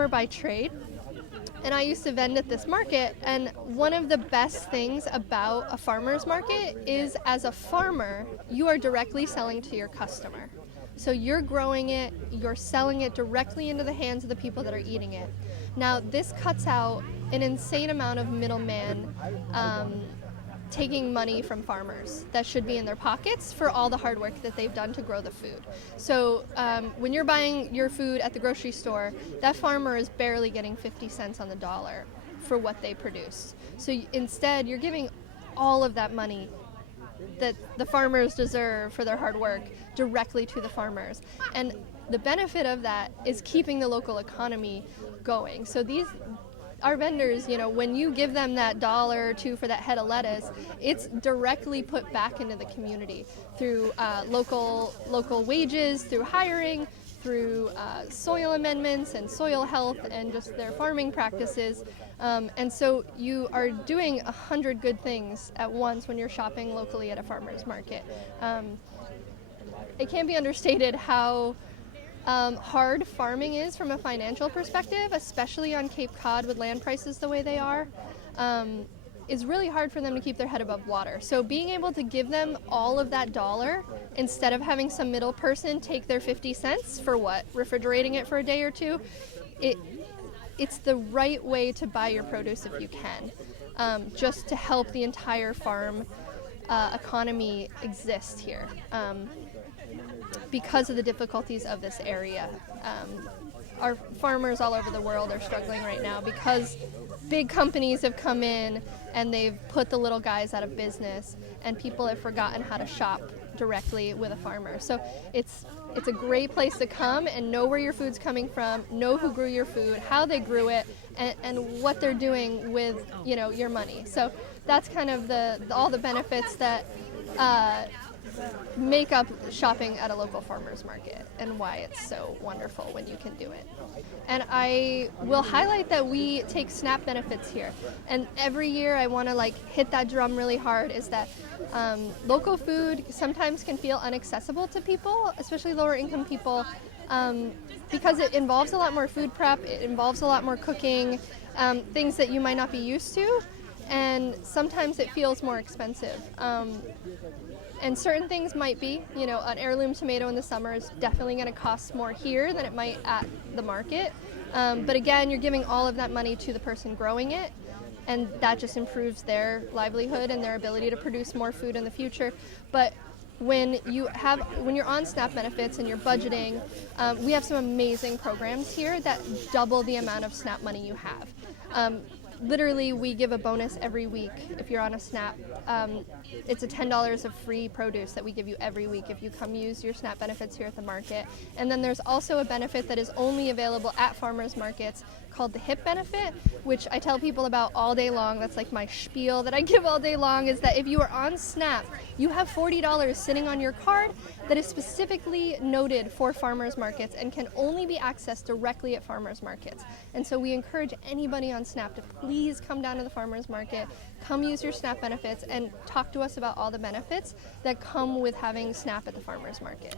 farmer by trade, and I used to vend at this market, and one of the best things about a farmer's market is, as a farmer, you are directly selling to your customer. So you're growing it, you're selling it directly into the hands of the people that are eating it. Now, this cuts out an insane amount of middleman taking money from farmers that should be in their pockets for all the hard work that they've done to grow the food. So when you're buying your food at the grocery store, that farmer is barely getting 50 cents on the dollar for what they produce. So instead, you're giving all of that money that the farmers deserve for their hard work directly to the farmers. And the benefit of that is keeping the local economy going. So our vendors, when you give them that dollar or two for that head of lettuce, it's directly put back into the community through local wages, through hiring, through soil amendments and soil health and just their farming practices. And so you are doing 100 good things at once when you're shopping locally at a farmer's market. It can't be understated how hard farming is from a financial perspective, especially on Cape Cod with land prices the way they are. Is really hard for them to keep their head above water. So being able to give them all of that dollar instead of having some middle person take their 50 cents for refrigerating it for a day or two, it's the right way to buy your produce if you can, just to help the entire farm economy exist here. Because of the difficulties of this area. Our farmers all over the world are struggling right now because big companies have come in and they've put the little guys out of business, and people have forgotten how to shop directly with a farmer. So it's a great place to come and know where your food's coming from, know who grew your food, how they grew it, and what they're doing with your money. So that's kind of all the benefits that make up shopping at a local farmer's market and why it's so wonderful when you can do it. And I will highlight that we take SNAP benefits here. And every year I want to hit that drum really hard, is that local food sometimes can feel inaccessible to people, especially lower income people, because it involves a lot more food prep, it involves a lot more cooking, things that you might not be used to, and sometimes it feels more expensive. And certain things might be, an heirloom tomato in the summer is definitely going to cost more here than it might at the market. But again, you're giving all of that money to the person growing it, and that just improves their livelihood and their ability to produce more food in the future. But when you're on SNAP benefits and you're budgeting, we have some amazing programs here that double the amount of SNAP money you have. Literally, we give a bonus every week if you're on a SNAP. It's a $10 of free produce that we give you every week if you come use your SNAP benefits here at the market. And then there's also a benefit that is only available at farmers markets called the HIP benefit, which I tell people about all day long. That's like my spiel that I give all day long, is that if you are on SNAP, you have $40 sitting on your card that is specifically noted for farmers markets and can only be accessed directly at farmers markets. And so we encourage anybody on SNAP to please come down to the farmers market, come use your SNAP benefits, and talk to us about all the benefits that come with having SNAP at the farmers market.